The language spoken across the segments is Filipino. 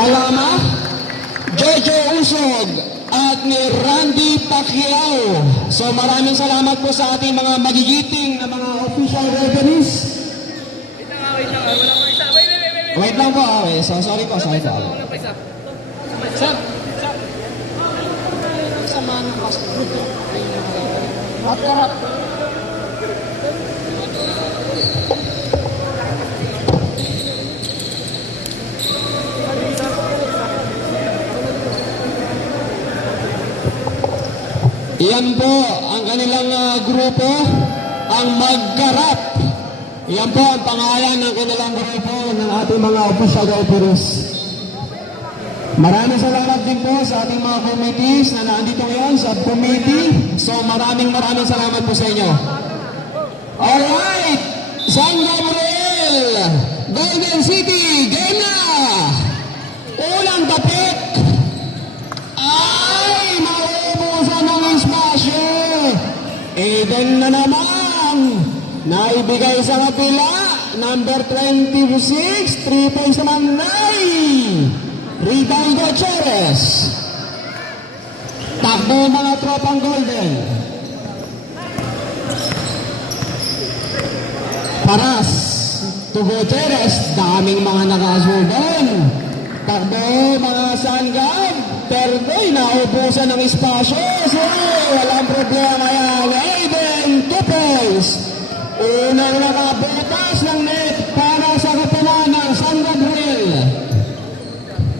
Alama, Jojo Usog, at ni Randy Pacquiao. So maraming salamat po sa ating mga magigiting na mga official referees. Wait lang po, okay. So sorry po, sorry po. Sir, sama ng pastor. At iyan po ang kanilang grupo, ang Magkarap. Iyan po ang pangalan ng kanilang grupo ng ating mga official referees. Maraming salamat din po sa ating mga committees na nandito ngayon sa committee. So maraming salamat po sa inyo. Alright! San Gabriel, Golden City, game na! Unang tapik! Ay! Mauubusan ng espasyo! Eden na naman! Naibigay sa kapila, number 26, 3 points naman, Rebound Gutierrez. Takbo mga tropang Golden. Paras to Gutierrez. Daming mga nakasuban. Takbo mga Sangam. Perdoy, naubusan ng espasyo. So, walang problema yan. Aiden, 2 points. Unang nakabutas ng net para sa kapanan ng San Gabriel.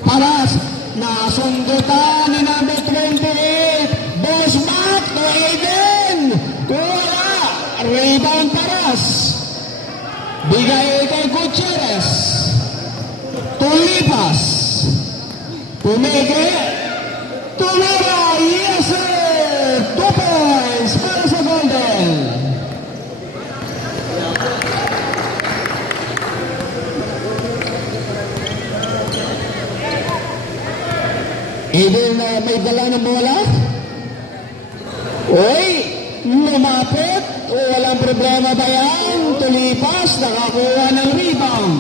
Paras, nasundutan ni number 28. Boss Mac to Aiden. Wala. Rebound Paras. Bigay kay Gutierrez. Tulipas. Pumige. Tumira. Yes sir. 2 points para sa Golden. Even may dala ng bola. Uy, lumapit. Walang problema ba yan? Tulipas, nakakuha ng rebound.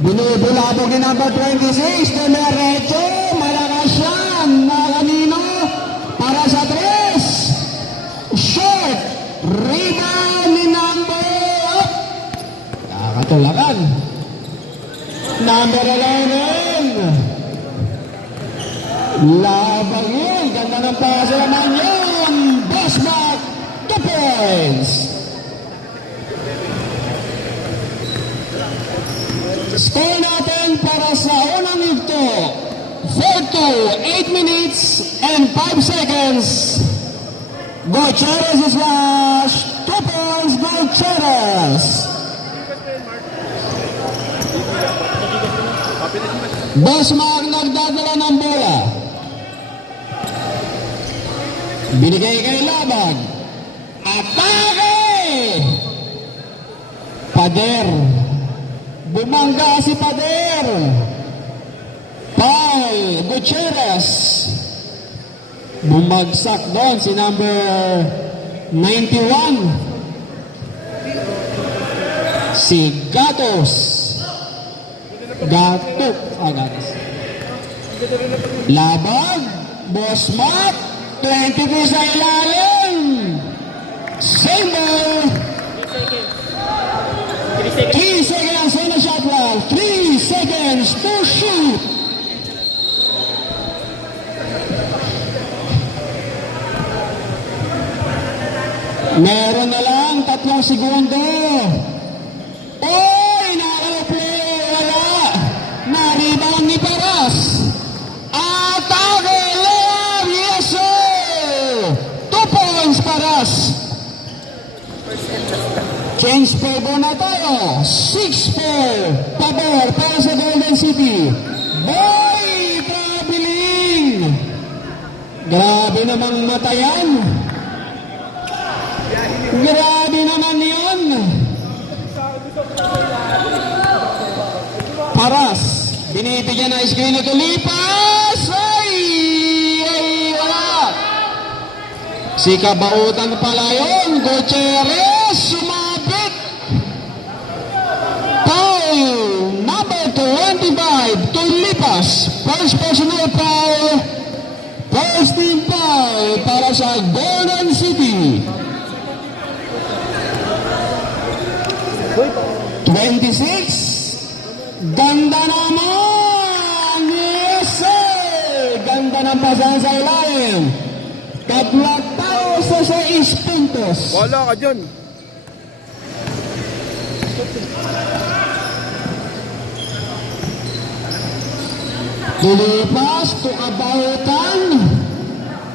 Binubulabog ni number 26. Demerecho, malakas yan. Kanino? Para sa 3. Short. Rebound ni number... Kakatulakan. Number 11. Labang yun. Ganda ng pasa naman yun. Basmak. 2 points. Score natin para sa unang ito. 4-2, 8 minutes and 5 seconds. Gutierrez is slash. 2 points, Gutierrez. Basmak nagdadala ng bola. Binigay kay Labag. Atake! Pader. Bumangga si Pader. Paul Gutierrez. Bumagsak doon si number 91. Si Gatos. Gatot. Gatos. Labag. Bosmat. 22 sa ilalim. Same ball. 3 seconds on the shot clock. 3 seconds to shoot. Meron na lang 3 segundo. Oy! Naka-play. Wala. Na-rebound ni Paras. Atake! Layup! Yes, sir! 2 points Paras. Change favor na tayo. 6-4. Pabor para sa Golden City. Boy! Traveling! Grabe namang matayan. Grabe naman yun. Paras. Binibigyan na screen na tulipas. Ay! Wala. Si Kabautan pala yun. Gutierrez. Sumabit. Paul. Number 25. Tulipas. first team foul para sa Golden City. 26. Ganda naman! Yes, sir! Ganda ng pasan sa ilalim. Kablataw sa 6 puntos. Wala ka dyan. Dilipas to Abautan.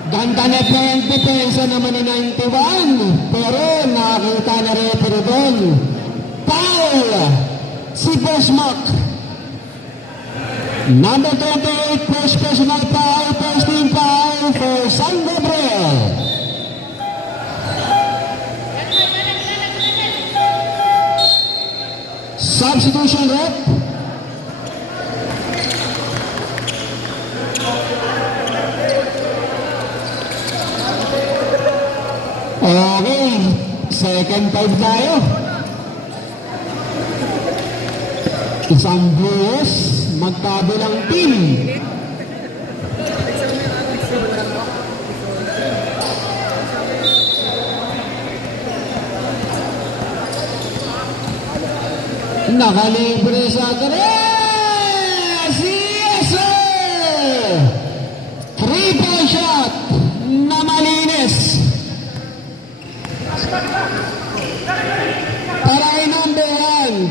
Ganda na depensa naman ni 91. Pero nakakita na referee doon. Foul! Si Bosmak. Number 28, first personal foul, first team foul for San Gabriel. Substitution rep. Okay, second five tayo. Isang buhos, magkabilang team. Nakalibre sa tres! Yes, sir! 3-point shot na malinis. Para ay number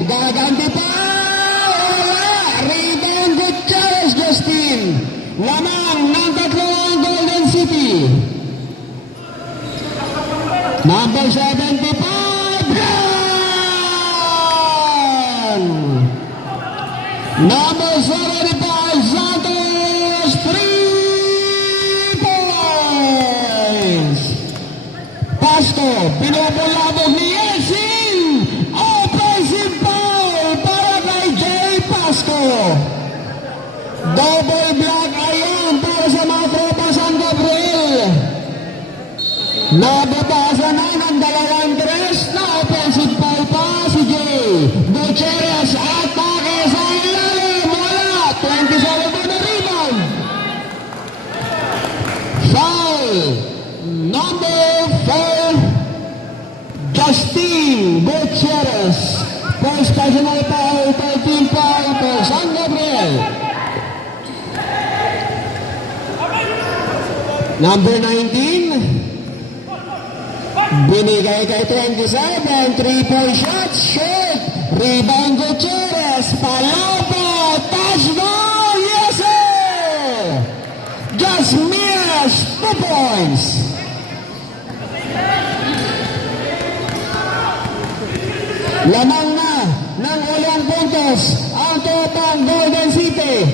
1, gaganti pa! Wala! Rebound Gutierrez, Justin! Lamang ng tatlong Golden City. Number 75, Brown! Number 75, Santos, 3 points! Pasto, pinupulabog ni Yesin! Offensive foul para kay Jay Pasto! Double block ayan para sa mga tropa San Gabriel! Nabatasan na ng 2-3 na offensive foul pa si Jay Gutierrez. Atake sa ilalim, wala! 27 po na rebound! Foul! Number 4, Justin Gutierrez. First personal foul, 13 foul for San Gabriel. Number 19, binigay kay 27, 3-point shot, short. Rebound Gutierrez, palabot, touchdown, yes sir! Just missed 2 points. Lamang na ng ulang puntos ang topang Golden City.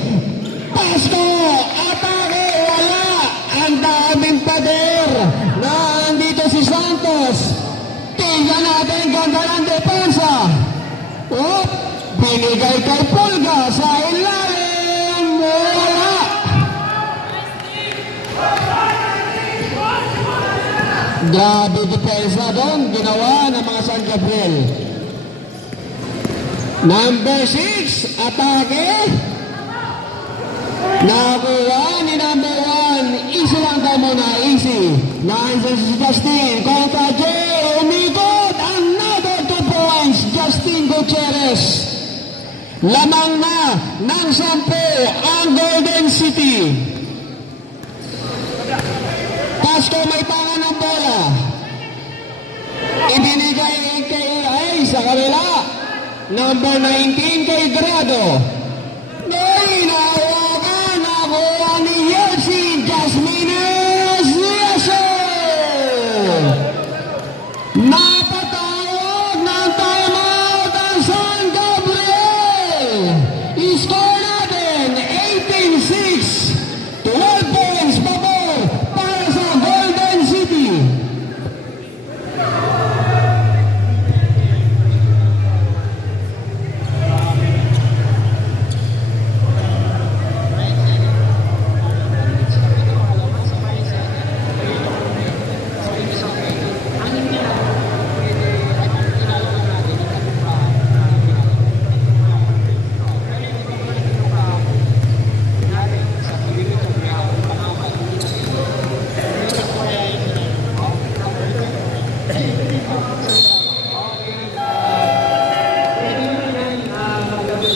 Pasto, atake, wala. Ang daming pader na andito si Santos. Tingnan natin ganda ng depensa. Oh, binigay kay Pulga sa ilalim. Wala. Grabe depensa doon, ginawa ng mga San Gabriel. Number 6, atake. Nakuha ni number 1. Easy lang ka muna, easy. Nandiyan si Justin kontra Jay. Umikot, another 2 points. Justin Gutierrez. Lamang na ng 10 ang Golden City. Pasko may pangan ng bola. Ibinigay kay Ay sa kabila. Number 19 kay Grado. Ay, nawagan. Nakuha ni Yersin Jasmines. Yes, sir! Napatawag ng timeout ang San Gabriel. I-score natin 18-6. 12 points pabor para sa Golden City.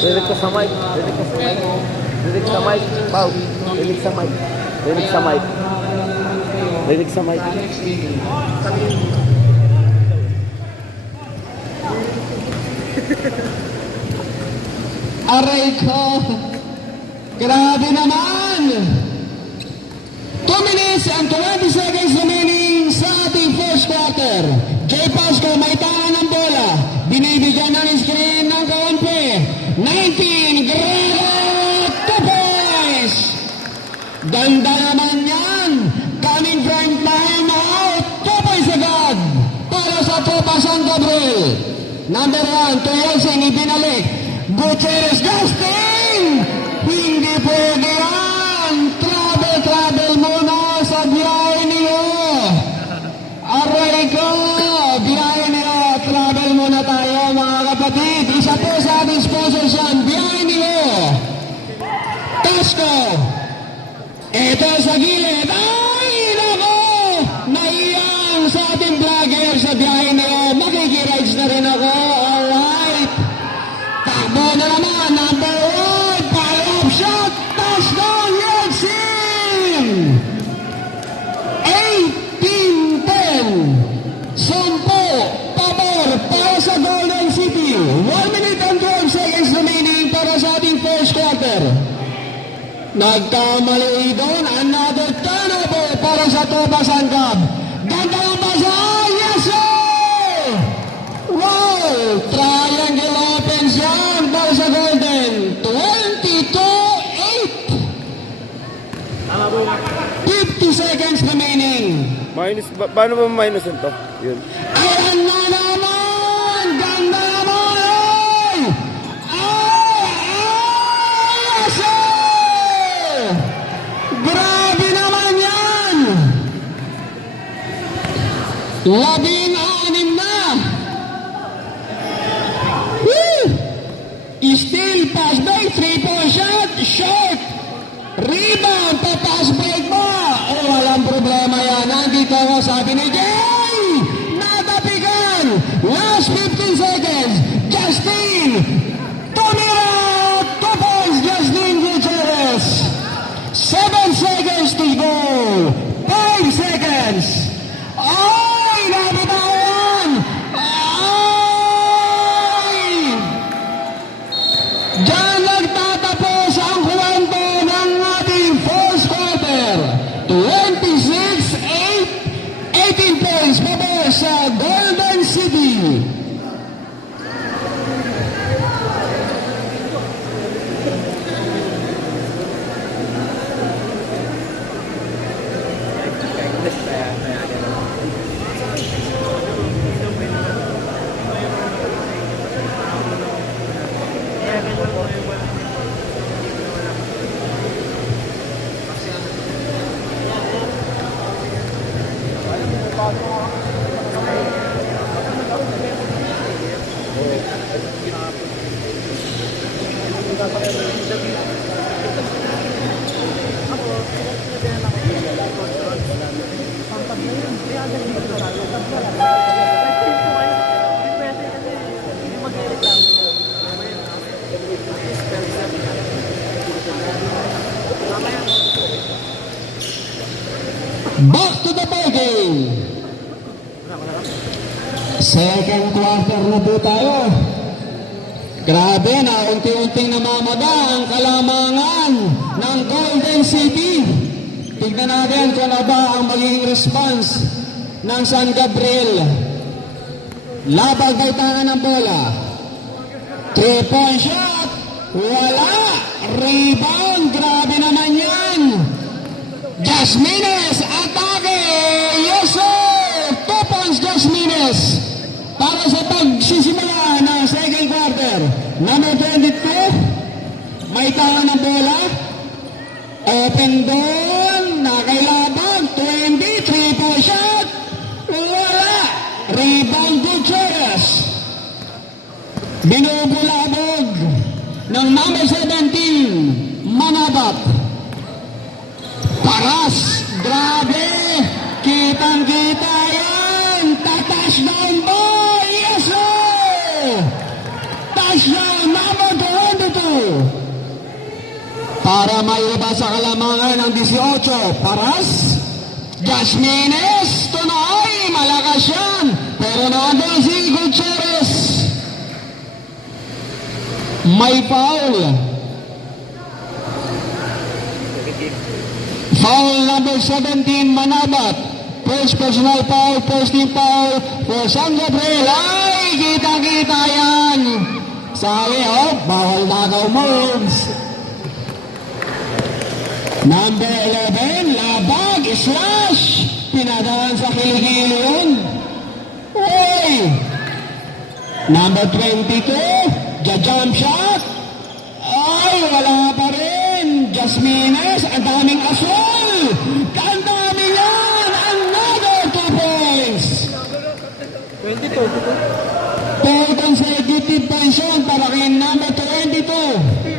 Rinig ka sa mic. Rinig ka sa mic. Rinig sa mic. Pau. Rinig sa mic. Rinig sa mic. Rinig sa mic. Aray ko! Grabe naman! 2 minutes and 20 seconds remaining sa ating first quarter. Jay Pasco may tangan ng bola. Binibigyan ng screen ng kaunti. 19, Guerrero, 2 points! Ganda naman yan! Coming from time out, 2 points agad! Para sa Tropa San Gabriel. Number 1, Tuyosing, ibinalik. Gutierrez, Justin! Hindi pwede yan! Travel muna sa biyahe niyo! Aray ko! Biyahe niyo! Travel muna tayo mga kapatid! Isa po sa ating sponsors yan! Biyahe niyo! Tasco! Ito sa gilid! Ay! Nako! Naiyang sa ating vlogger sa biyahe niyo! Makikirides na rin ako! Alright! Takbo na naman! Number 1! Follow-up shot! Touchdown! Yeltsin! 18-10! Sampo! Pabor! Para sa Golden City! 1 minute and 12 seconds remaining para sa ating first quarter. Nagkamali doon. Another turnover para sa Tropa San Gab. Ganda ng basa! Yes, sir! Wow! Triangle offense yan para sa Golden. 22-8. 50 seconds remaining. Minus, paano ba minus ito? Yun. Ayan na naman! Ganda naman! Ay! Yes, sir! Grabe naman yan! 16 na! Woo! Still pass break, 3-point shot, short! Rebound, pass break mo! Oh, walang problema yan. Nandito ako, sabi ni Jay! Natapikan! Last 15 seconds, Justin! Tumira! 2 points, Justin Gutierrez! 7 seconds to go! 5 seconds! Ay! Nabitawan! Ay! Diyan nagtatapos ang kwento ng ating first quarter. 26-8, 18 points pabor sa Golden City. Back to the ball game. Second quarter na po tayo. Grabe na, unti-unting namamaga ang kalamangan ng Golden City. Tignan natin kung ano ba ang magiging response ng San Gabriel. Labag na itangan ng bola. 3-point shot. Wala. Rebound. Grabe naman yan. Jasmines. Atake. Yes, sir. 2 points, Jasmines. Para sa pagsisimula ng second quarter. Number 22. May tangan ng bola. Open doon. Nakailabag. 23-point shot. Wala. Rebound Gutierrez. Binubulabog ng number 17. Manabat. Paras. Grabe. Kitang-kita yan. Touchdown boy. Yes, sir. Touchdown number 22. para mailabas sa kalamangan ng 18. Paras. Jasmines. Tunay. Malakas yan. Pero nandun si Gutierrez. May foul. Foul number 17, Manabat. First personal foul, first team foul for San Gabriel. Ay, kita-kita yan. Sabi, bawal nagaw moves. Number 11, Labag, slash. Pinadaan sa kiligili yun. Uy! Number 22, jump shot. Ay, wala pa rin. Jasmines, ang daming asol. Ang dami yan. Another 2 points. 22. 4 consecutive points yun para kay number 22.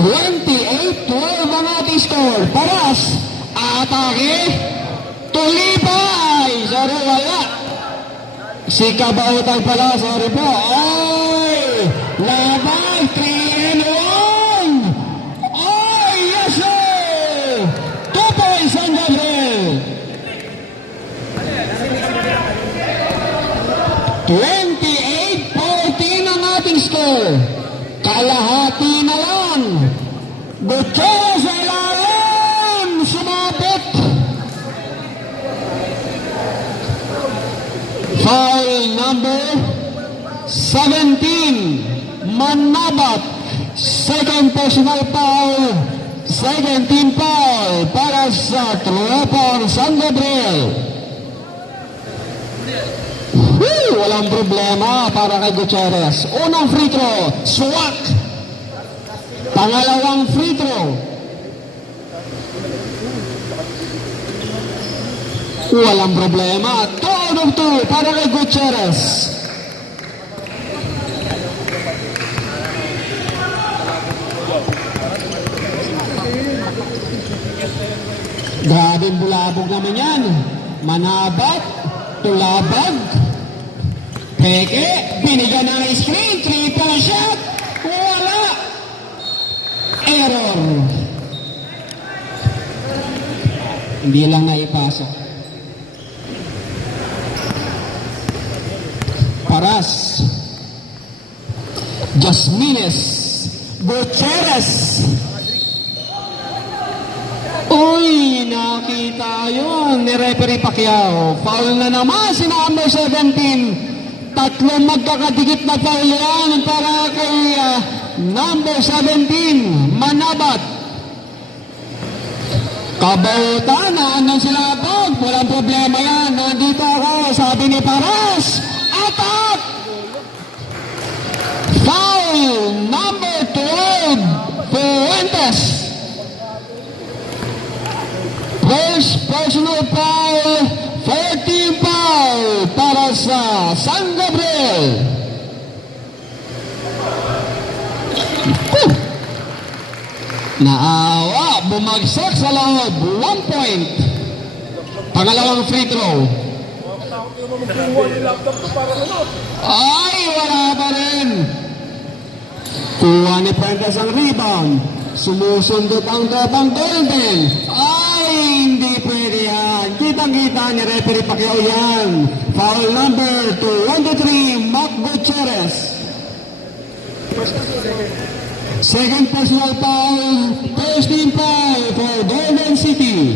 28-12 ang ating score. Paras, atake, tulipay. Sorry, wala. Si Kabautag pala, sorry po. Ay, labay, 3-1. Ay, yes sir. 2 points San Gabriel. 28-14 ang ating score. Kalahati na lang. Gutierrez sa ilalim. Sumabit. Foul number 17. Manabat. Second personal foul. Second team foul para sa Tropon San Gabriel. Walang problema para kay Gutierrez. Unang free throw, swak. Pangalawang free throw. Walang problema. 2 out of 2 para kay Gutierrez. Grabing bulabog naman yan. Manabat, tulabag. Peke, binigyan ng screen, 3-point shot, wala. Error. Hindi lang naipasa. Paras. Jasmines. Gutierrez. Uy, nakita yun ni Referee Pacquiao. Foul na naman si number 17. Tatlong magkakadikit na foul yan para kay number 17, Manabat. Kabautan, nandun sila pag. Walang problema yan. Nandito ako, sabi ni Paras. Attack! Foul number 12, Fuentes. First personal foul, 14 foul para sa San Gabriel. Naawa, bumagsak sa loob, 1 point. Pangalawang free throw. Ay, wala pa rin. Kuha ni Fuentes ang rebound. Sumusundot ang Tropon Golden. Ay, hindi pwede yan. Kitang-kita ni Referee Pacquiao yan. Foul number 23, Mac Gutierrez. Second personal foul, first team foul for Golden City.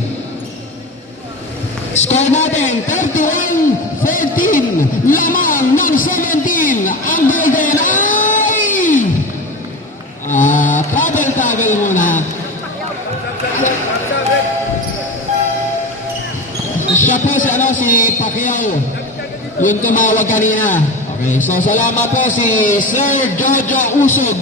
Score natin, 31-14. Lamang ng 17. Ang Golden ay... Travel muna. Siya po si Pacquiao. Yung tumawag kanina. Okay, so salamat po si Sir Jojo Usog.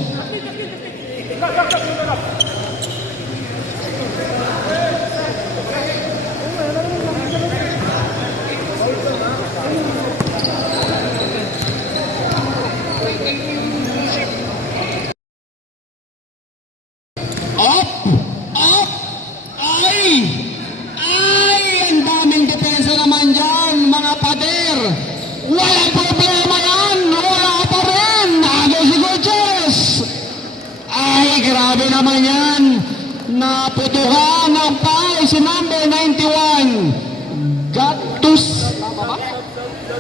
Up! Ay! Ang daming depensa naman dyan, mga pader! Walang problema yan! Wala pa rin! Nado si Gutierrez! Ay, grabe naman yan. Naputukan ng pie si number 91. Gatus. Tama ba?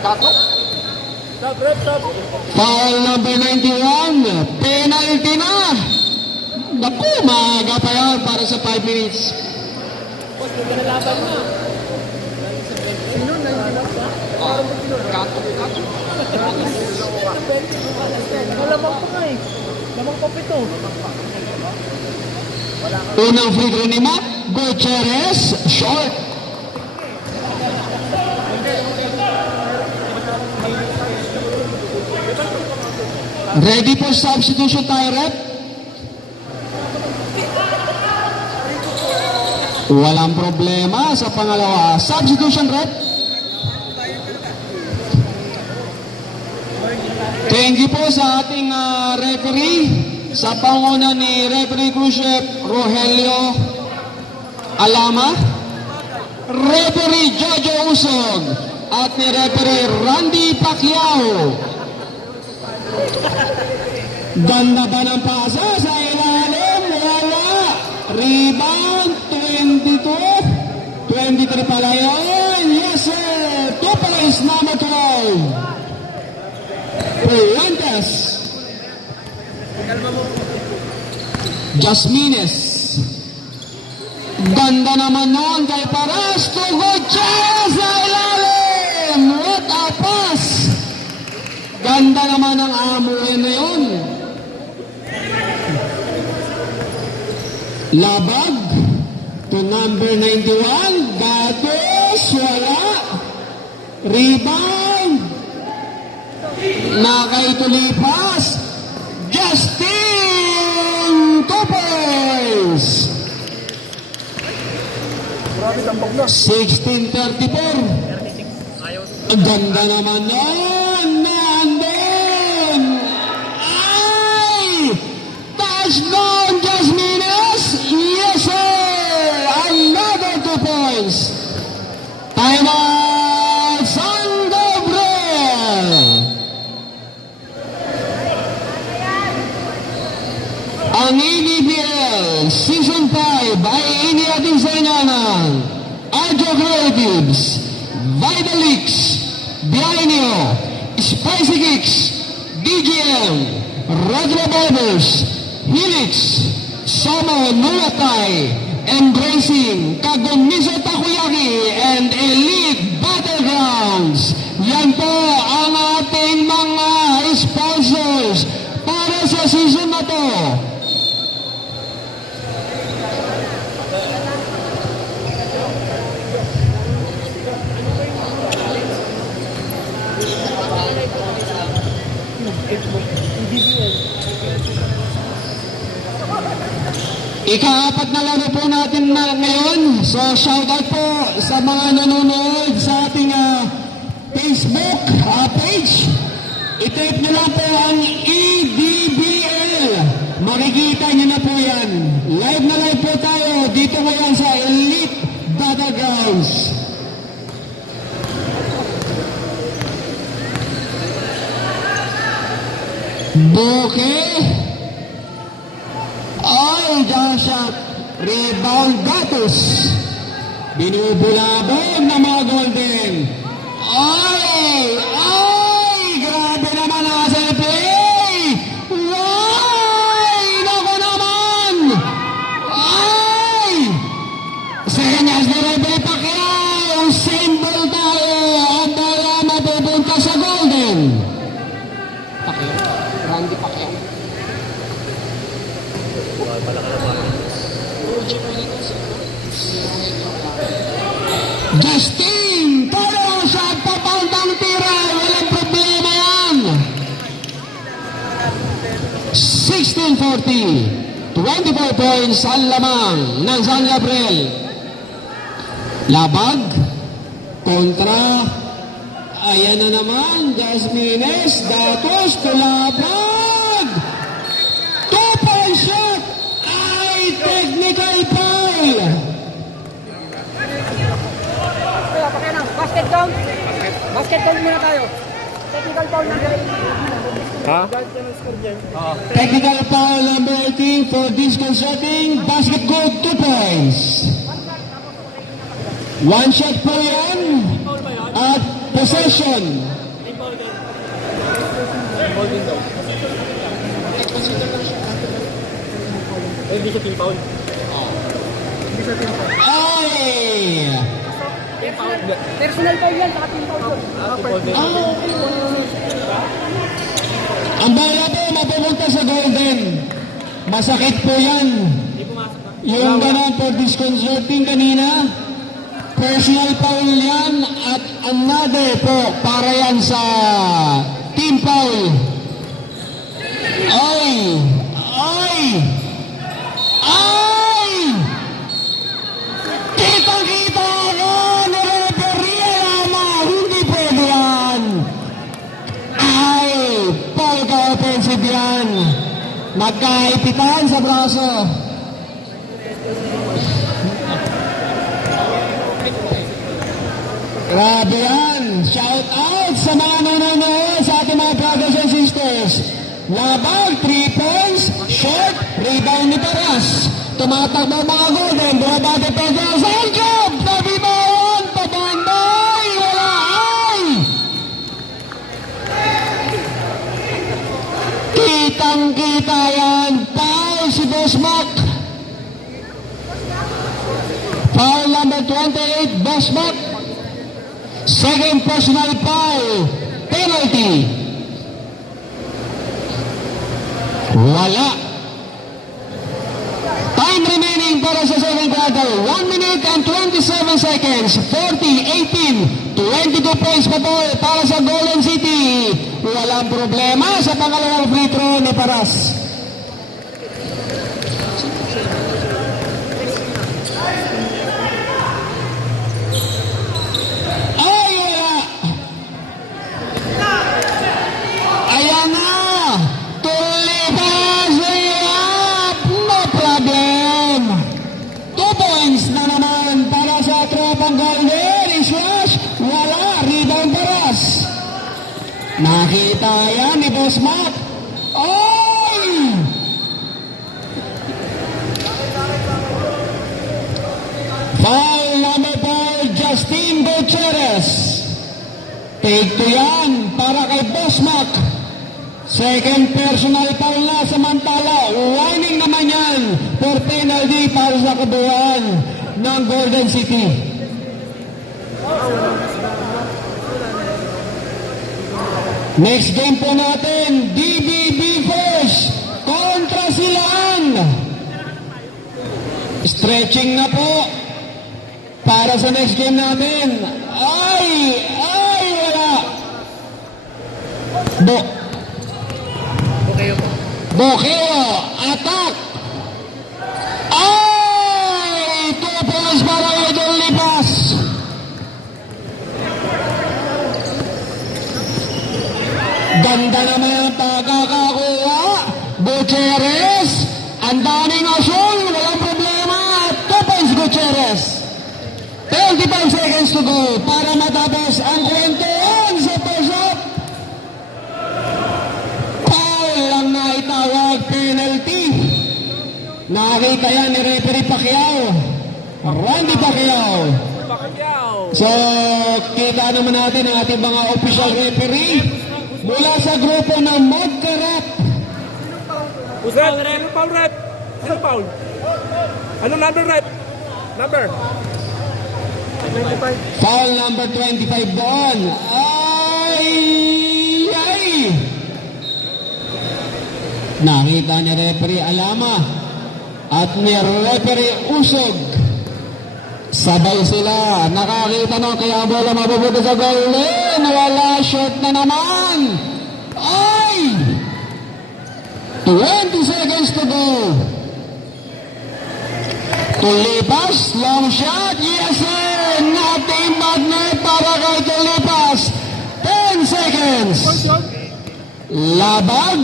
Gatus? Foul number 91. Penalty na. Naku, maaga pa yan para sa 5 minutes. Malamang pa nga eh. Lamang pa pito. Unang free throw ni Matt Gutierrez, short. Ready for substitution tayo, rep? Walang problema sa pangalawa. Substitution, rep? Thank you po sa ating referee, sa panguna ni Referee Cruciate Rogelio Alama, Referee Jojo Usog, at ni Referee Randy Pacquiao. Ganda ba ng pasa sa ilalim? Wala. Rebound, 23 pala yun. Yes sir, 2 points, number 12. Fuentes. Jasmines. Ganda naman nun kay Parasto Gutierrez sa ilalim. What a pass. Ganda naman ang amuin na yun. Labag to number 91. Gatos. Wala. Rebound. Nakaitulipas. Justin Coppers. 16:34. Ang ganda naman nun. Nandun. Ay! Touchdown, Jasmines. Yes, sir. Another 2 points. Time out, San Gabriel. Ang EDBL Season 5 ay inihatid sa inyo ng Arjo Creatives, Vitalix, Biainio, Spicy Kicks, DGM, Red Revolvers, Helix, Samo Nuatay, Embracing, Kagumiso Takoyaki, and Elite Battlegrounds. Yan po ang ating mga sponsors para sa season na to. Ika-apat na laro po natin na ngayon. So shoutout po sa mga nanonood sa ating Facebook page. I-type nyo lang po ang EDBL. Makikita nyo na po yan. Live na live po tayo dito ngayon sa Elite Battlegrounds. Bouquet. Ay, jump shot. Rebound Gatos. Binubulabog ng mga Golden. Ay! Ay! Grabe naman sa play! Ay! Naku naman! Ay! Senyas na Rebel Pacquiao. Symbol tayo. Ang bola mapupunta sa Golden. Pacquiao. Randy Pacquiao. Justin, pero sa papaldang tira, walang problema yan. 16-40, 24 points ang lamang ng San Gabriel. Labag, kontra, ayan na naman, Jasmines, Datos, tulabag. 2-point shot, ay technical foul. Basket down. Basket down muna tayo. Technical foul na. Ha? Technical foul number 18 for for disconcerting basket goal 2 points. One shot po yan at possession. Hindi siya team foul. Hindi siya team foul. Ay! Personal foul yan, saka team foul yun. Ang bala po mapupunta sa golden. Masakit po yan. Yung ganun for disconcerting kanina. Personal foul yan at another po para yan sa team foul. Ay! Ay! Ay! Kitang-kita ko ni referee Alama. Hindi pwede yan. Ay! Foul ka offensive yan. Nagkaipitan sa braso. Grabe yan. Shout out sa mga nanonood sa ating mga brothers and sisters. Labag, 3 points, short, rebound ni Paras. Tumatakbo mga golden, bumabate pa dyan sa job. Tabi ba yun? Pabanday, wala ay. Kitang-kita yan. Foul si Boss Mac. Foul number 28, Boss Mac. Second personal foul, penalty. Wala. Time remaining para sa second quarter, 1 minute and 27 seconds, 40, 18, 22 points pa po para sa Golden City. Walang problema sa pangalawang free throw ni Paras. Nakita yan ni Boss Mac. Oy! Foul number 4, Justin Gutierrez. Take 2 yan para kay Boss Mac. Second personal foul na samantala. Warning naman yan for penalty para sa kabuuan ng Golden City. Next game po natin, DBB Force kontra Silaan. Stretching na po para sa next game natin. Ay, wala. Bokeo, attack. Ay, 2 points para Idol Lipas. Ganda naman ang pagkakakuha. Gutierrez. Ang daming asul. Walang problema. 2 points Gutierrez. 25 seconds to go para matapos ang kwentuhan sa push-up. Foul lang na itawag penalty. Nakita yan ni referee Pacquiao. Randy Pacquiao. So, kita naman natin ang ating mga official referee mula sa grupo ng Magkarap. Rep, ano foul rep? Ano foul? Ano number rep? Number? 25. Foul number 25 doon. Ay! Nakita ni referee Alama at ni referee Usog. Sabay sila. Nakakita nung kaya ang bola mapupunta sa goal line. Wala, short na naman. Ay! 20 seconds to go. Tulipas, long shot. Yes, sir. Nothing but net para kay Tulipas. 10 seconds. Labag.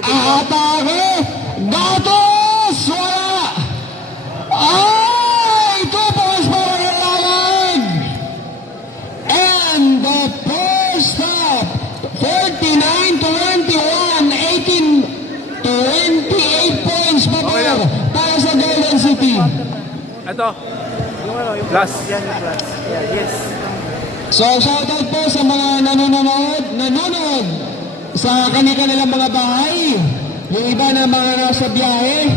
Atake. Gatos. Wala. Ay! 2 points para kay Labag. And the first half. 49-21. 28 points pa po Ito. Yung ano, yung plus. Yan yung plus. Yan, yes. So, shoutout po sa mga nanonood sa kanilang mga bahay. Yung iba na mga nasa biyahe.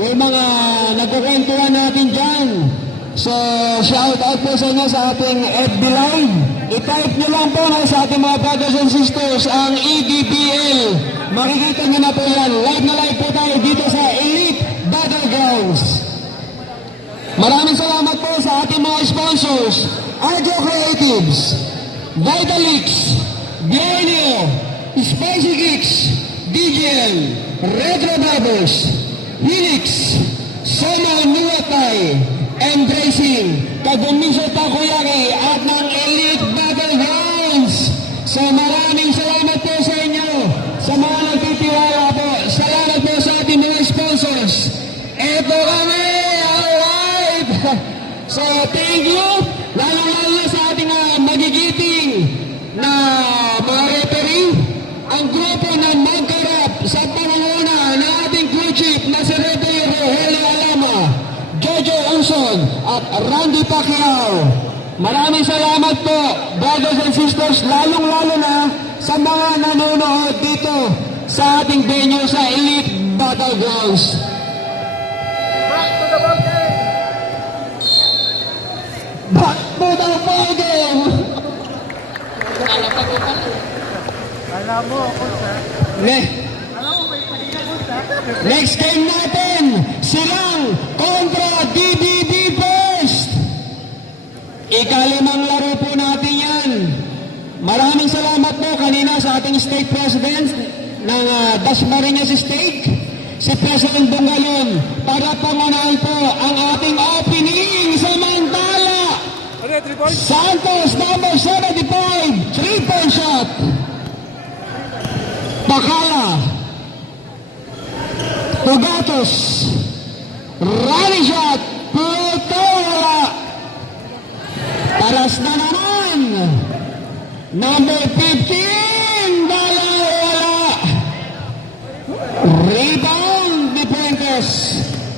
Yung mga nagkukwentuhan natin dyan. So, shoutout po sa inyo sa ating FB Live. I-type nyo lang po sa ating mga brothers and sisters ang EDBL. Makikita nyo na po yan. Live na live po tayo dito sa Elite Battlegrounds. Maraming salamat po sa ating mga sponsors. Arjo Creatives, Vitalix, Bienio, Spicy Kicks, DGL, Retro Brothers, Helix, Soma Nuatay, Embracing, Kagumiso Takoyaki at ng Elite Battlegrounds. So maraming salamat po sa inyo, sa mga nagtitiwala po. Salamat po sa ating mga sponsors. Eto kami, alright! So thank you, lalo-lalo na sa ating magigiting na mga referee, ang grupo na magkarap sa pangunguna ng ating crew chief na si Referee Rogelio Alama, Jojo Uson at Randy Pacquiao. Maraming salamat po, brothers and sisters, lalong-lalo na sa mga nanonood dito sa ating venue sa Elite Battlegrounds. Back to the ball game! Back to the ball game! Alam mo, Kunsa. Next game natin, silang kontra DDB First. Ikalimang laro po natin yan. Maraming salamat po kanina sa ating state president ng Dasmariñas State, si President Bungalon, para pangunahan po ang ating opening sa Mantala. Okay, 3 points. Santos, number 75, 3-point shot. Pakala. Pugatos. Rally shot. Puto, wala. Taras na naman. Number 15, wala. Rebound ni Puentes.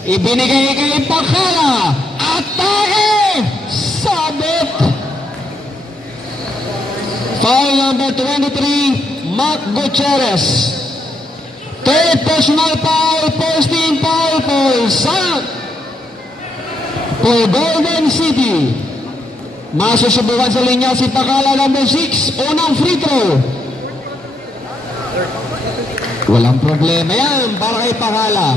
Ibinigay kay Pakala. Atake! Sabit! Foul number 23, Mark Gutierrez. Third personal foul, posting foul for Golden City. Masusubukan sa linya si Pakala number 6, unang free throw. Walang problema yan para kay Pakala.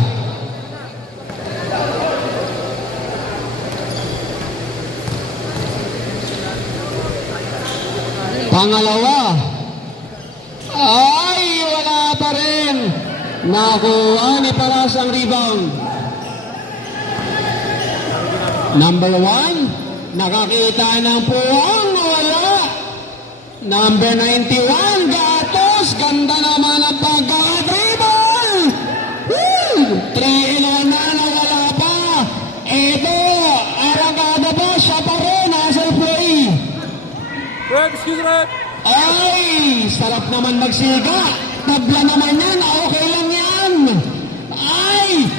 Pangalawa. Ay, wala pa rin. Nakuha ni Paras ang rebound. Number 1, nakakita ng puwang, wala. Number 91, Gatos, ganda naman ang pagkaka-dribble. 3-in-1 na, wala pa. Ito, arangkada pa, siya pa rin, nasa play. Rep, excuse rep. Ay, sarap naman magsiga. Tabla naman yan, okay lang yan. Ay,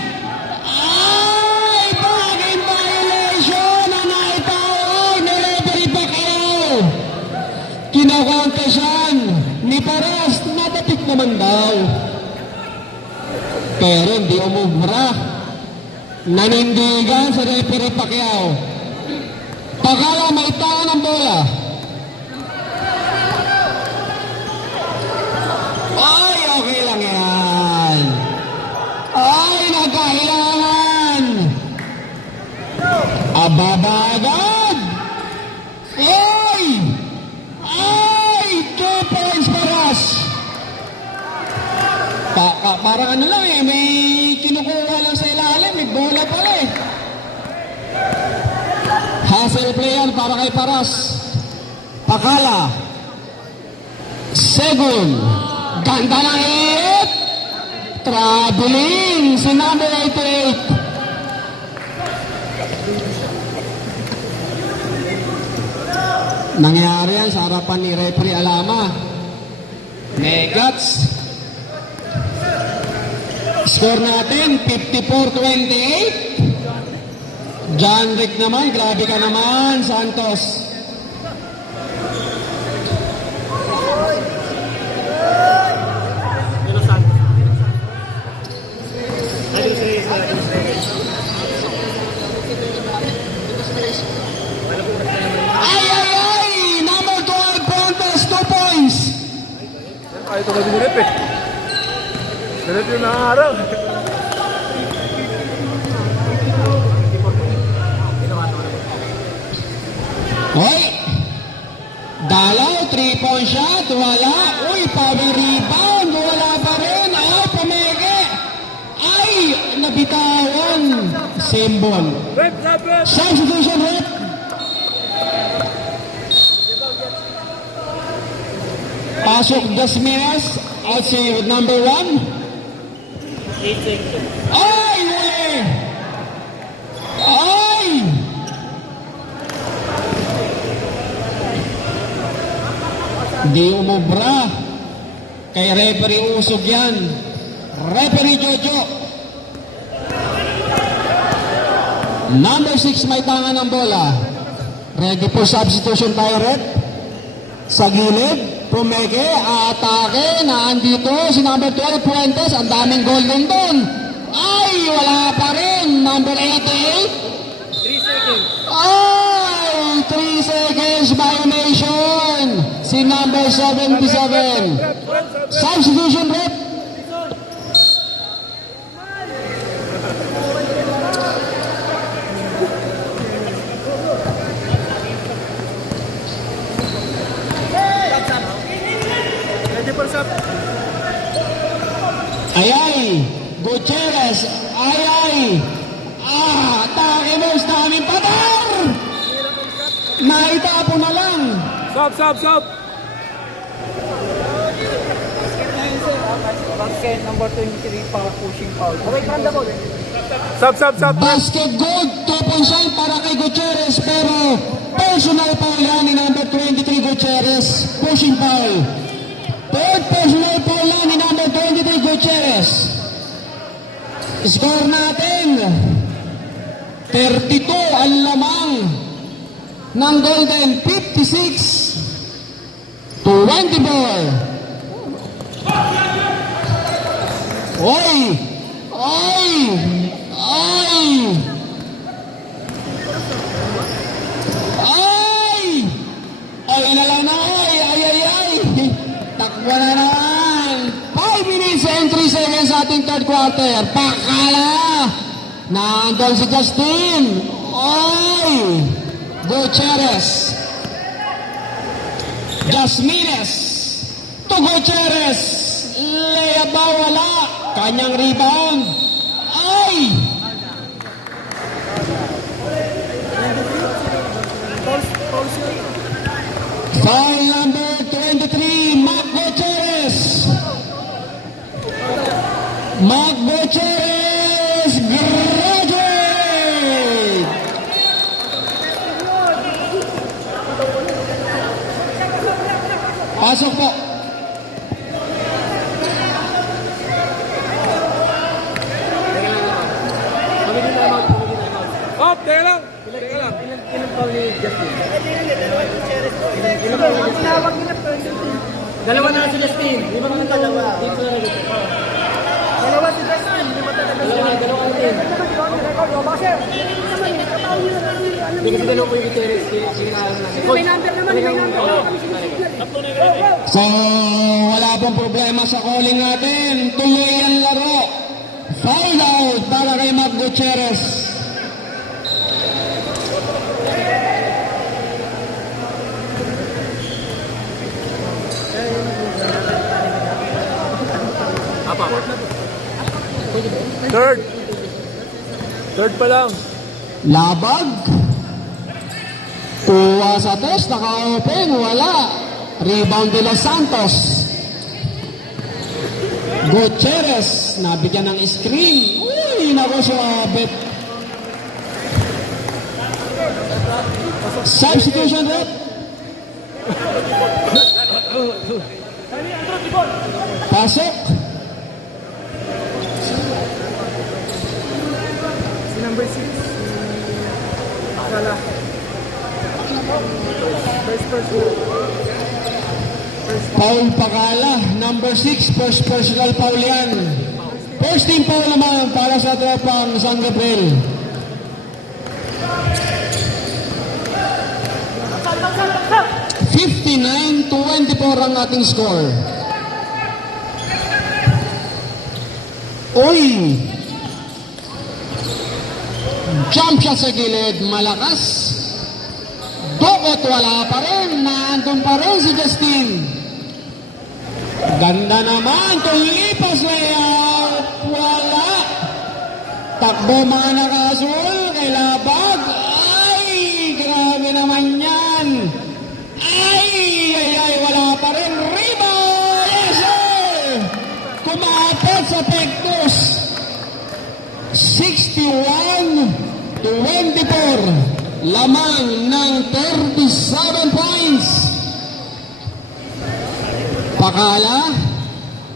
bagay violation na naitaw ni Referee Pacquiao. Kinokontesan ni Paras, natapik naman daw. Pero hindi umubra. Nanindigan sa Referee Pacquiao. Pakala may tao ng bola. Ay, okay lang yan. Ay, nagkailangan. Ababa agad. Ay! Ay! 2 points Paras. Parang ano lang eh, may kinukuha lang sa ilalim, may bola pala eh. Hustle play yan para kay Paras. Pakala. Second. Ganda ng hit! Traveling si number 88. Nangyari yan sa harapan ni Referee Alama. Negats. Score natin, 54-28. John Rick naman, grabe ka naman, Santos. Ay, ay, ay! Number 12, Pontes, 2 points. Kahit ito ka dinilip eh. Dinilip yung nangarang. Hoy! Dalaw, 3-point shot, wala. Uy, power rebound, wala pa rin. Ay, pamege. Ay, nabitawan. Symbol. Rep, rep, rep. Substitution rep. Pasok Dasmias, outside with number 1. Ay, huli! Ay! Di umubra. Kay referee usog yan. Referee Jojo. Number 6 may tangan ng bola. Ready for substitution tayo, rep. Sa gilid, Pumeke, atake, naandito si number 12, Puentes, ang daming golden doon. Ay, wala pa rin. Number 88. 3 seconds. Ay, 3 seconds violation. Si number 77. Substitution rep. Ready for sub. Ayay, Gutierrez, ayay. Atake mo, daming patar. Naitapo na lang. Sub, sub, sub. Basket number 23 foul, pushing foul. Wait, run the ball. Sub, sub, sub. Basket good, 2-point shot para kay Gutierrez, pero personal foul yan ni number 23 Gutierrez. Pushing foul. Third personal foul yan ni number 23 Gutierrez. Score natin, 32 ang lamang ng Golden, 56 to 24. Oy! Oy! Oy! Ay! Ay na lang na, ay! Ay, ay, ay! Takbo na naman! 5 minutes and 3 seconds sa ating third quarter. Pakala! Nandun si Justin! Oy! Gutierrez! Jasmines! To Gutierrez! Layup ba? Wala! Kanyang rebound! Ay! Foul number 23, Mac Gutierrez! Mac Gutierrez! Graduate! Pasok po! Up, teka lang. Teka lang. Ilan foul ni Justin? Ilan foul ni Justin? Dalawa na si Justin. Lima ka ng dalawa. Dalawa si Justin. Lima talaga. Dalawa na din. Hindi kasi dalawa po yung Gutierrez. May number naman. May number. So, wala pong problema sa calling natin. Tuloy ang laro. Foul out para kay Mac Gutierrez. Third. Third pa lang. Labag. Kuha sa test, naka-open, wala. Rebound de Los Santos. Gutierrez, nabigyan ng screen. Uy, naku siya, bet. Substitution rep. Pasok. Si number 6. Paul Pagala, number 6, first personal foul yan. First team foul naman para sa tropang San Gabriel. (59-24) ang ating score. Uy! Jump shot sa gilid, malakas. Dokot, wala pa rin. Naandun pa rin si Justin. Ganda naman. Tulipas layout. Wala. Takbo mga nakasul. Kay Labag. Ay, grabe naman yan. Ay, wala pa rin. Rebound. Yes, sir. Kumapit sa Pectus. 61-24. Lamang ng 37 points. Pakala,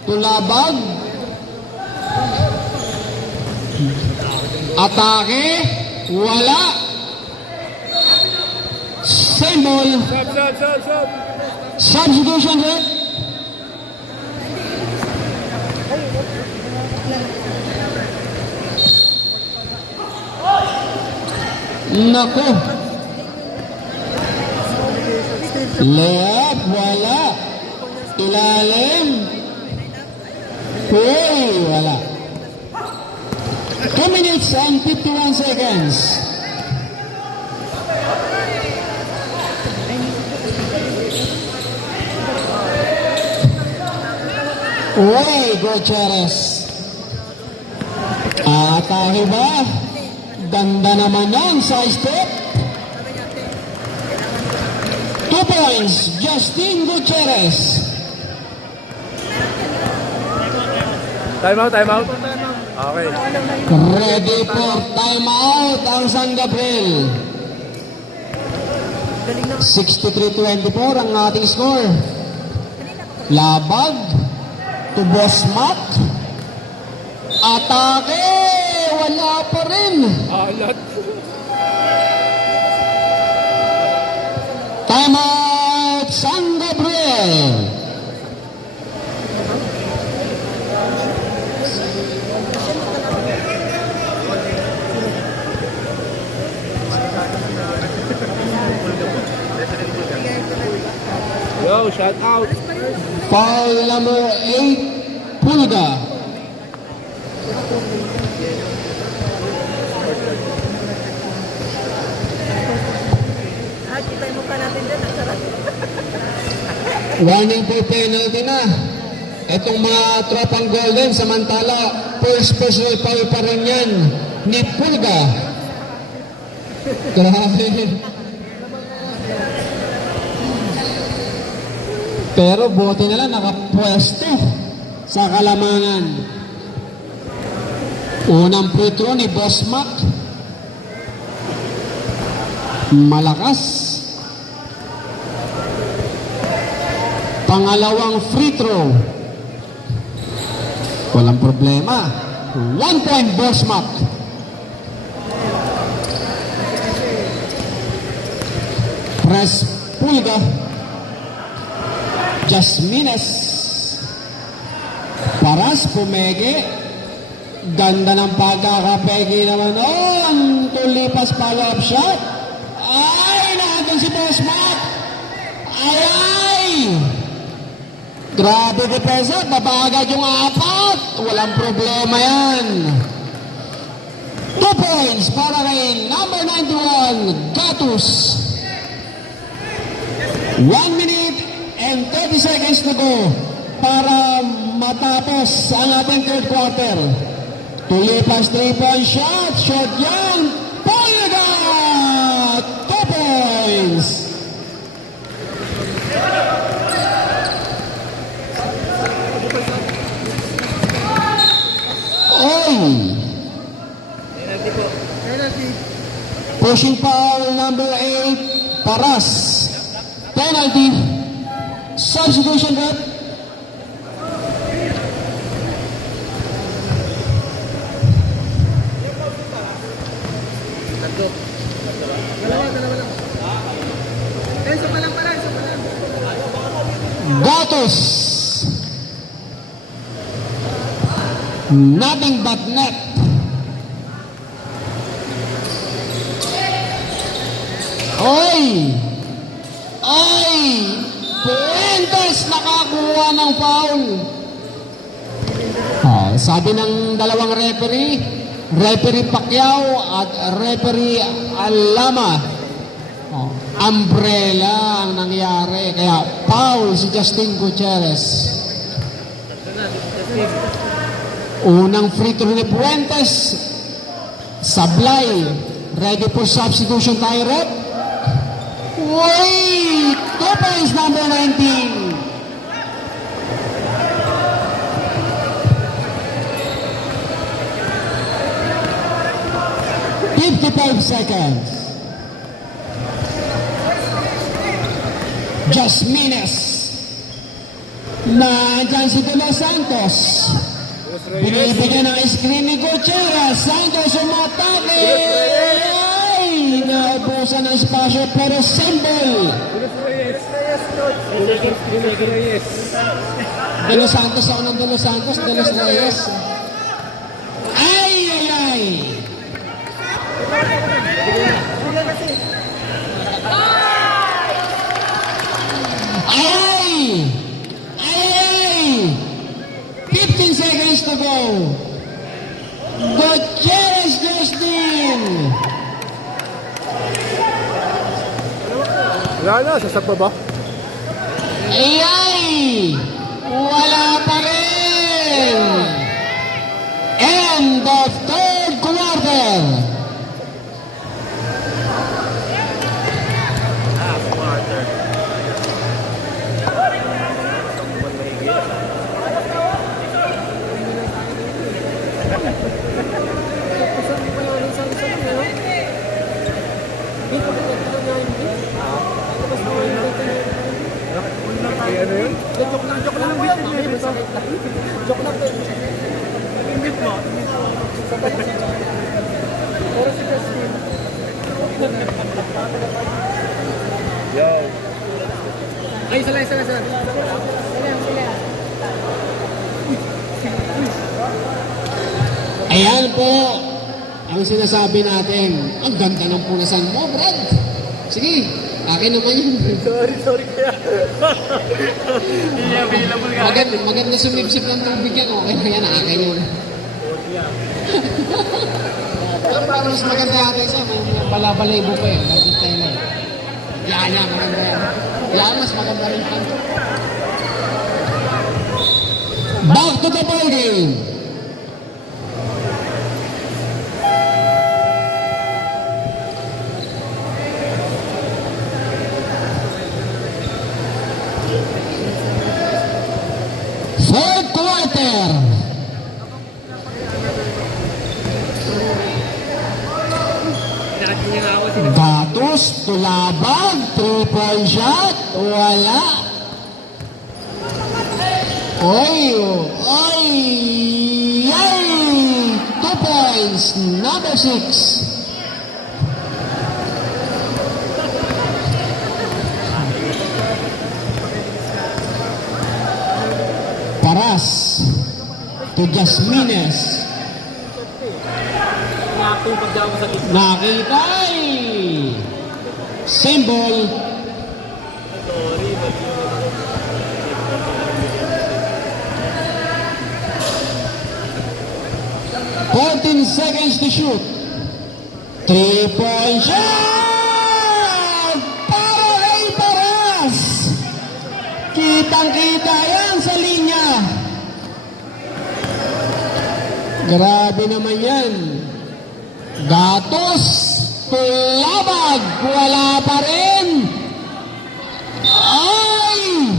Tulabag, atake, wala. Same ball. Sub. Substitution rep. Nako. Layup, wala. Ilalim. Uy, wala. 2 minutes and 51 seconds. Uy, Gutierrez. Atake ba? Ganda naman yan sa step. 2 points, Justin Gutierrez. Time out. Okay. Ready for timeout ang San Gabriel. 63-24 ang ating score. Labag to Bosmac. Atake, wala pa rin. Alat. Timeout San Gabriel. Yo, shout out. Foul number 8, Pulga. Kita yung mukha natin dyan. Warning for penalty na. Itong mga tropang golden, samantala, first personal foul pa rin yan ni Pulga. Grabe. Pero buti na lang nakapwesto sa kalamangan. Unang free throw ni Bosmac. Malakas. Pangalawang free throw. Walang problema. 1 point Bosmac. Press Pulga. Jasmines. Paras Pumege. Ganda ng pagkakapegi naman. Oh, ang tulipas follow-up shot. Ay, nakatun si Bosmac. Ay! Grabe depensa. Babagad yung 4. Walang problema yan. 2 points para kay number 91, Gatus. 1 minute and 30 seconds to go para matapos ang ating third quarter. Tulipas 3-point shot. Shot yan. Pulga! 2 points. Oy! Pushing foul number 8, Paras. Penalty. Substitution rep. Dalawa lang. Enzo pa lang pala. Gatos. Nothing but net. Oy! Oy! Puentes nakakuha ng foul. Sabi ng dalawang referee Pacquiao at referee Alama, umbrella ang nangyari. Kaya foul si Justin Gutierrez. Unang free throw ni Puentes. Sablay. Ready for substitution tayo, rep. Wait! 2 points, number 19. "55 seconds. Jasmines. Nandyan si De Los Santos. Binibigyan ng screen ni Gutierrez. Santos umatake. Ay! Naubusan ng espasyo pero symbol. De Los Santos ako ng De Los Santos. De Los Reyes. Ay! Ay! Ay! Ay! Ay! 15 seconds to go. Gutierrez Justin. Wala na, sasagpa ba? Ay! Wala pa rin. End of third quarter. Ay, sala. Ayan po ang sinasabi natin. Ang ganda ng punasan mo, Brad. Sige, akin naman yun. Sorry kaya. Hindi available ka. Maganda sumipsip ng tubig yan. Okay na yan, akin yun. Pero parang mas maganda natin siya. May balabalay pa eh. Nandun tayo na eh. Yan, maganda yan. Yan, mas maganda rin yan. Back to the ball game. Fourth quarter. Gatos, tulabag, 3-point shot, wala. Oy! 2 points, number 6. Paras to Jasmines. Nakita symbol. "14 seconds to shoot. 3-point shot! Para kay Paras! Kitang-kita yan sa linya. Grabe naman yan. Gatos, tulabag, wala pa rin. Ay!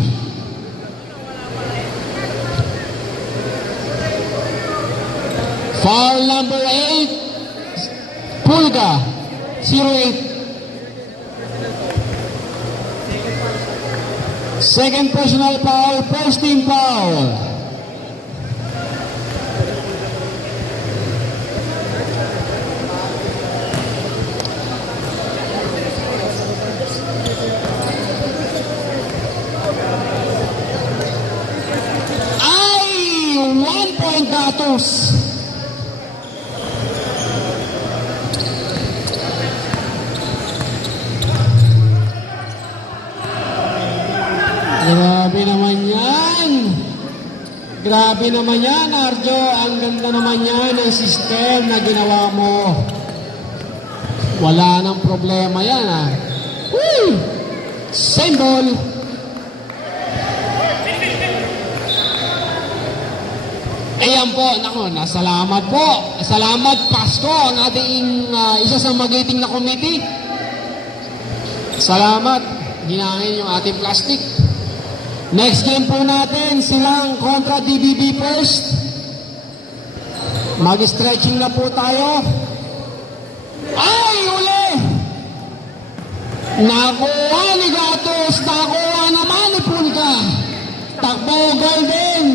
Foul number 8, Pulga, 08. Second personal foul, first team foul. Gatos. Grabe naman yan. Grabe naman yan, Arjo. Ang ganda naman yan ng system na ginawa mo. Wala nang problema yan, ha. Woo! Same ball. Ayan po, nako, nasalamat po. Salamat, Pasko, ang ating isa sa magiting na committee. Salamat, hinangin yung ating plastic. Next game po natin, silang kontra DBB first. Mag-stretching na po tayo. Ay, uli! Nakuha ni Gatos, nakuha naman ni Pulka. Takbo, Golden.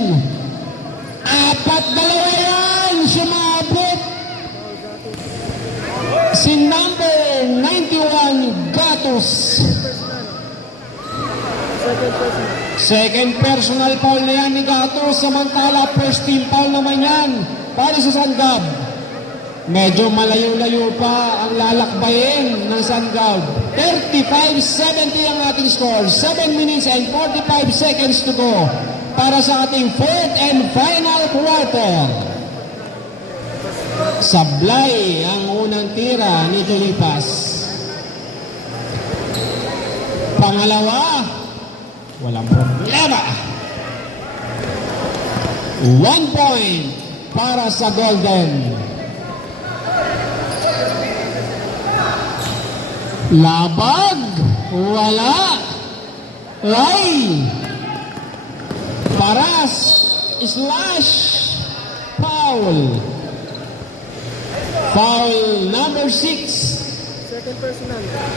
4-2 yan, sumabot. Si number 91, Gatos. Second personal foul na yan ni Gatos, samantala first team foul naman yan para sa Sangab. Medyo malayo-layo pa ang lalakbayin ng Sangab. 35-70 ang ating score. 7 minutes and 45 seconds to go para sa ating fourth and final quarter. Sablay ang unang tira ni Tulipas. Pangalawa, walang problema. 1 point para sa Golden. Labag, wala. Ray, paras, slash, foul. Foul number 6.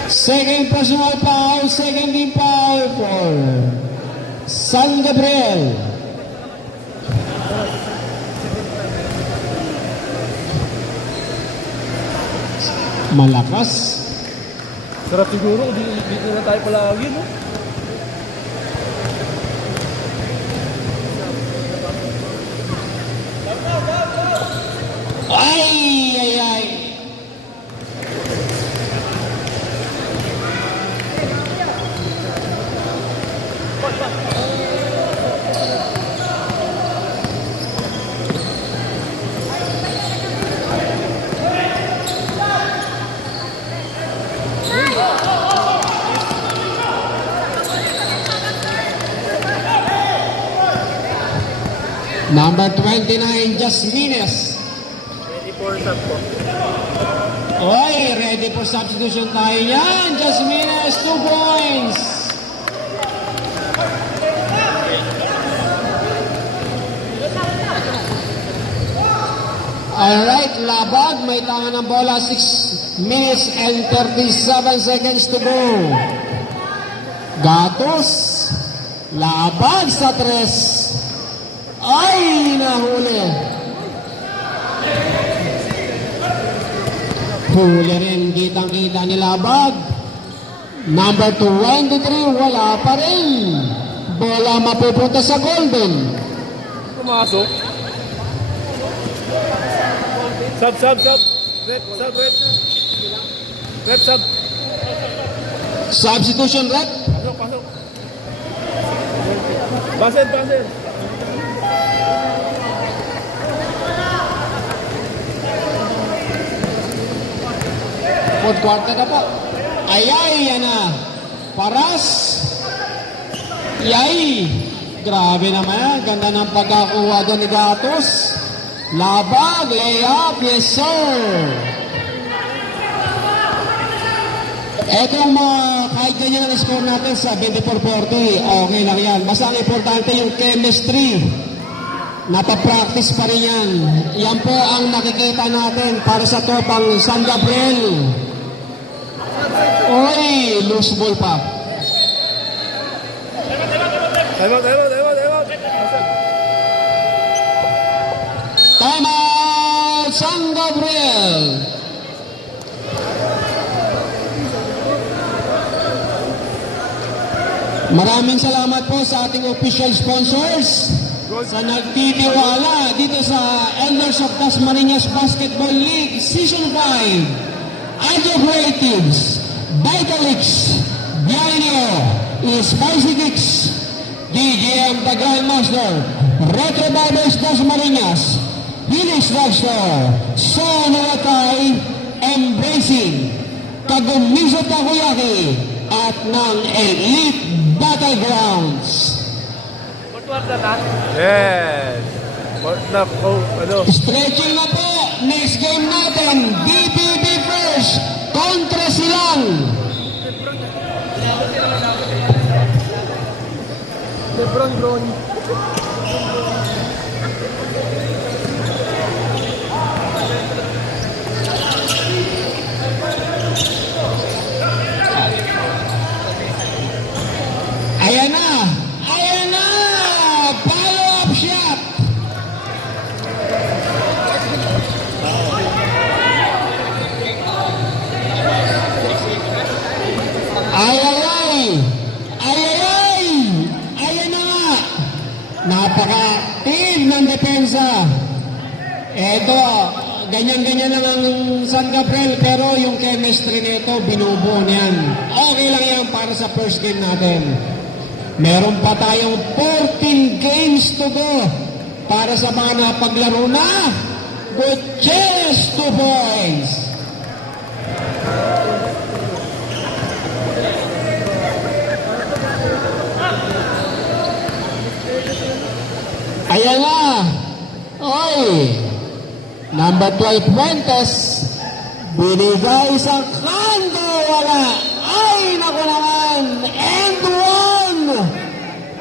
Second personal foul, second team foul for San Gabriel. Malakas. Sarap siguro, dito na tayo palagi, no? Ay, ay, ay. Number 29, Jasmines. Oy, ready for substitution tayo yan. Jasmines, 2 points. Alright, Labag, may tangan ng bola. 6 minutes and 37 seconds to go. Gatos, Labag sa 3. Ay, nahuli. Huli rin, kitang-kita ni Labag. Number 23, wala pa rin. Bola mapupunta sa Golden. Pumasok. Sub. Rep. Rep, sub. Substitution rep. Pasok. Basen. Fourth quarter na po. Ay, yan na. Paras. Yay. Grabe naman. Ganda ng pagkakuha doon ni Gatos. Labag, layup, yes sir. Etong kahit ganyan ang score natin sa 24-40, okay lang yan. Basta ang importante yung chemistry. Napapractice pa rin yan. Yan po ang nakikita natin para sa topang San Gabriel. Oy, loose ball pa. Time out. Time out, San Gabriel. Maraming salamat po sa ating official sponsors. sa nagtitiwala dito sa Elders of Dasmariñas Basketball League Season 5. Agile Creatives, Vitalix, Bianio, Spicy Kicks, DGM The Grandmaster, Retro Barbers Dasmariñas, Helix Drugstore, Sonatay, Embracing, Kagumiso Takoyaki, at ng Elite Battlegrounds. Yes. Stretching na po. Next game natin, BPB first kontra silang Lebron. Ayan na! Ayan na! Follow-up shot! Ay, ay, ay! Ay, ay, ay! Ayan na nga! Napaka-active ng depensa. Eto, ganyan-ganyan lang ang San Gabriel, pero yung chemistry nito, binubuo niyan. Okay lang yan para sa first game natin. Meron pa tayong 14 games to go para sa mga napaglaro na. Gutierrez 2 points. Ayan na. Oy. Number 12 Fuentes. Binigay sa kanto. Wala. Ay, naku naman. And one.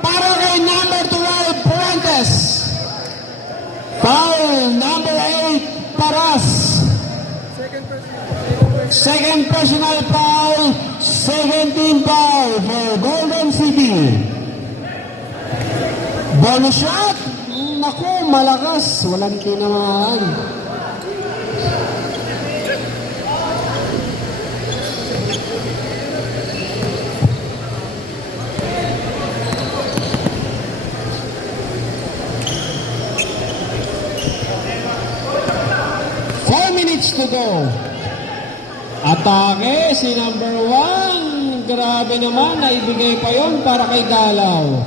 Para kay number 12 Fuentes. Foul. Number 8 Paras. Second personal foul. 17 foul for Golden City. Bonus shot. Naku, malakas. Walang tinamaan. To go. Atake si number 1. Grabe naman, naibigay pa yon para kay Galaw.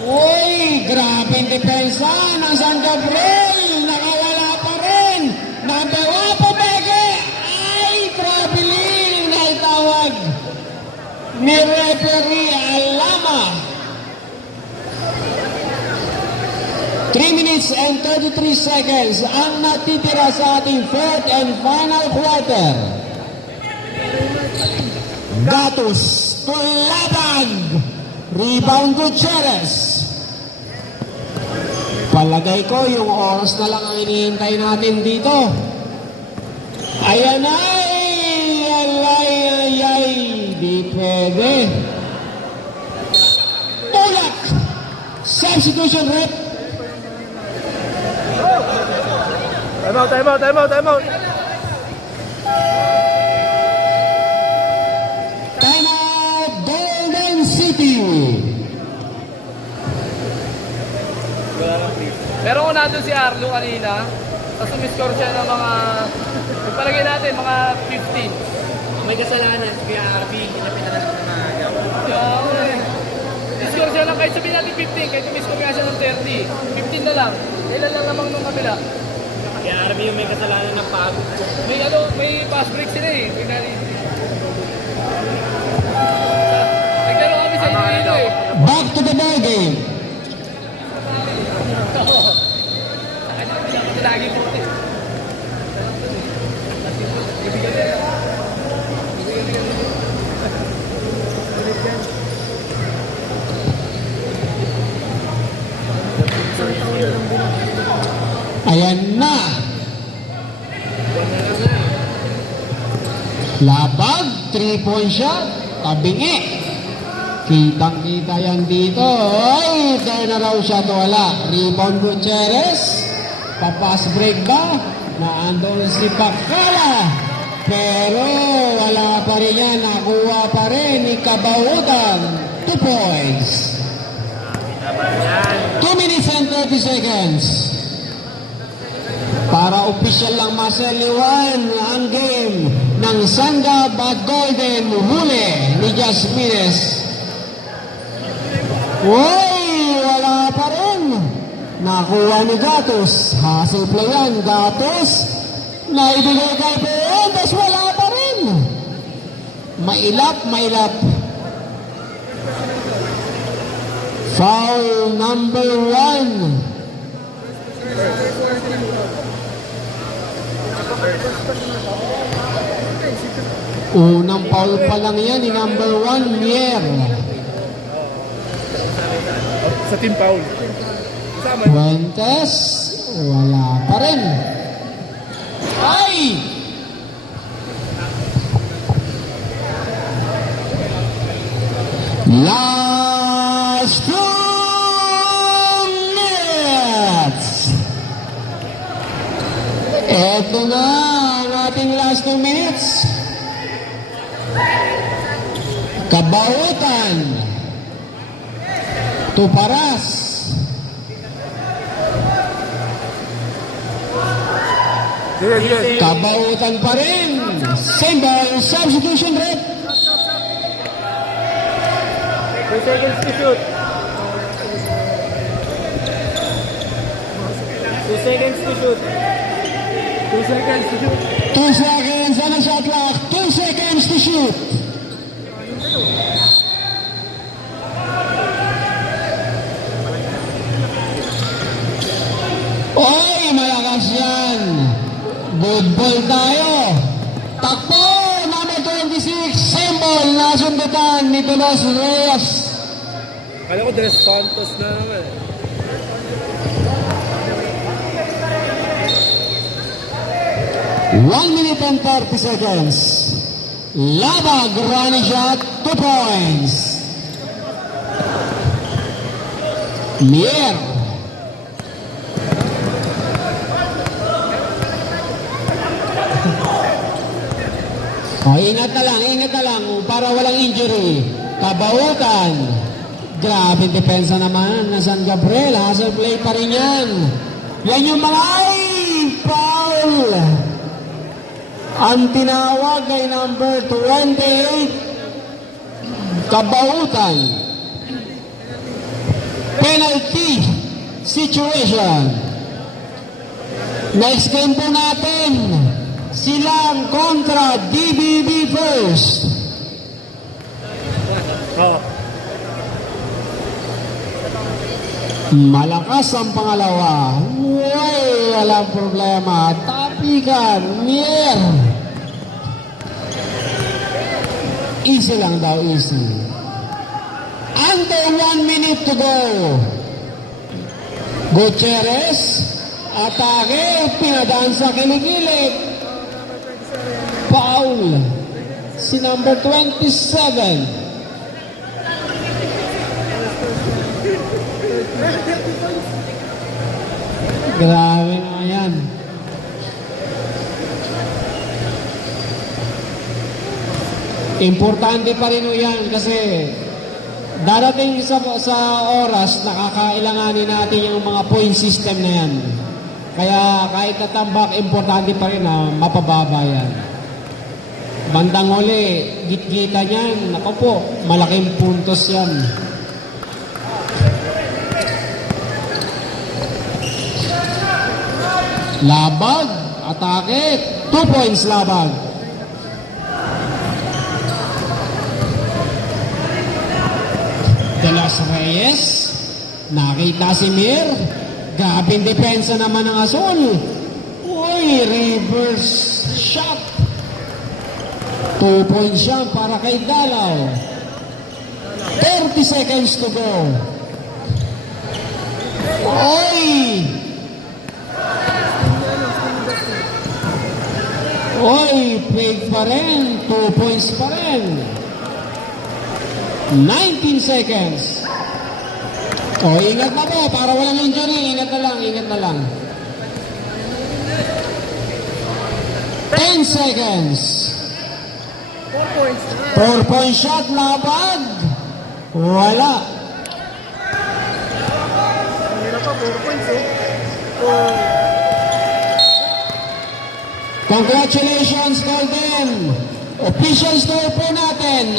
Uy, grabe ang depensa ng San Gabriel. Nakawala pa rin. Number 1 po, Bege. Ay, grabe lang naitawag ni referee Alama. 3 minutes and 33 seconds ang natitira sa ating fourth and final quarter. Gatos, Tulabag, rebound Gutierrez. Palagay ko yung oras na lang ang hinihintay natin dito. Ayan ay, di pwede. Tulak, substitution rep. Time out. Time out, Golden City. Pero kung nandun si Arlo kanina, tapos umiscore siya ng mga, palagay natin, mga 15. May kasalanan, kaya RB, hinapin na lang ng mga agaw. Umiscore siya lang, kahit sabihin natin 15, kahit umiscore nga siya ng 30. 15 na lang. Kailan lang namang nung kabila. Kaya RB yung may kasalanan ng pagod. May pass break sila eh. Naglaro kami sa inyo dito eh. Back to the ball game. Lagi po. Ayan na. Labag, 3-point shot, tabingi. Kitang-kita yan dito. Ay, turn around shot, wala. Rebound Gutierrez. Papas break ba? Naandun si Pakala. Pero wala pa rin yan. Nakuha pa rin ni Kabautan. 2 points. 2 minutes and 30 seconds. Para official lang masaliwan ang game ng Sangab at Golden huli ni Jasmines. Uy, wala pa rin. Nakuha ni Gatos. Hassle play yan, Gatos. Naibigay kay Peon, tas wala pa rin. Mailap. Foul number 1. Unang foul pa lang yan ni number 1, Mier. Sa team foul. Fuentes, wala pa rin. Ay! Last 2 minutes. Eto na ang ating last 2 minutes. Kabautan. Tuparas. Kabautan pa rin. Same ball, substitution rep. 2 seconds to shoot. 2 seconds to shoot. 2 seconds to shoot. 2 seconds on the shot clock. 2 seconds to shoot. Oy, malakas yan. Good ball tayo. Takbo, number 26, symbol, nasundutan ni Tolos Reyes. Kala ko Dres Santos na naman. One minute and 30 seconds. Labag, running shot, 2 points. Mier. Oh, ingat na lang para walang injury. Kabautan. Grabe depensa naman na San Gabriel. Hustle play pa rin yan. Yan yung mga foul. Ang tinawag ay number 28. Kabautan. Penalty situation. Next game po natin. Silang kontra DBB first. Malakas ang pangalawa. Uy, walang problema. Tapikan, Mier. Easy lang daw, easy. Under 1 minute to go. Gutierrez, atake, pinadaan sa kilikili. Foul. Si number 27. Grabe naman yan. Importante pa rin yan kasi darating sa oras nakakailanganin natin yung mga point system na yan. Kaya kahit natambak, importante pa rin na mapababa yan. Bandang huli, git-gita niyan. Ako po, malaking puntos yan. Labag, atake, 2 points labag. De Los Reyes, nakita si Mir. Gabing depensa naman ng Azul. Uy, reverse shot. 2 points siya para kay Dalaw. 30 seconds to go. Oy! Oy, fake pa rin. 2 points pa rin. 19 seconds. O, ingat na po para walang injury. Ingat na lang. 10 seconds. 4 point shot, labag. Wala. 4 points oh. Congratulations, Golden! Official score po natin,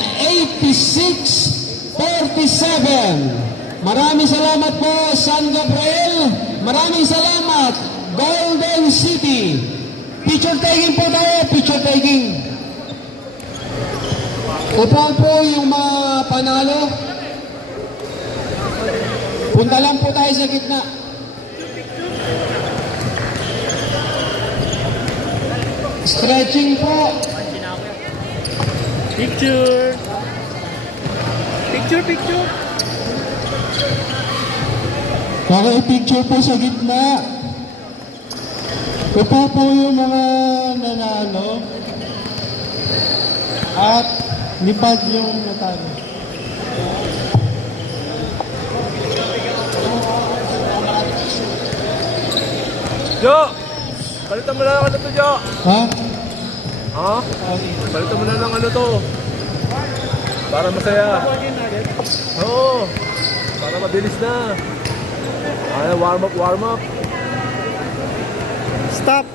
86-47. Maraming salamat po, San Gabriel. Maraming salamat, Golden City. Picture taking po tayo, picture taking. Upuan po yung mga panalo. Punta lang po tayo sa gitna. Stretching po. Picture. Picture. Picture po sa gitna. Ito po yung mga nanalo. At lipad yung natalo. Jo! Balitan mo na lang ano to, Jo! Ha? Ha? Balitan mo na lang ano to. Para masaya. Oo. Para mabilis na. Ay, warm up. Stop.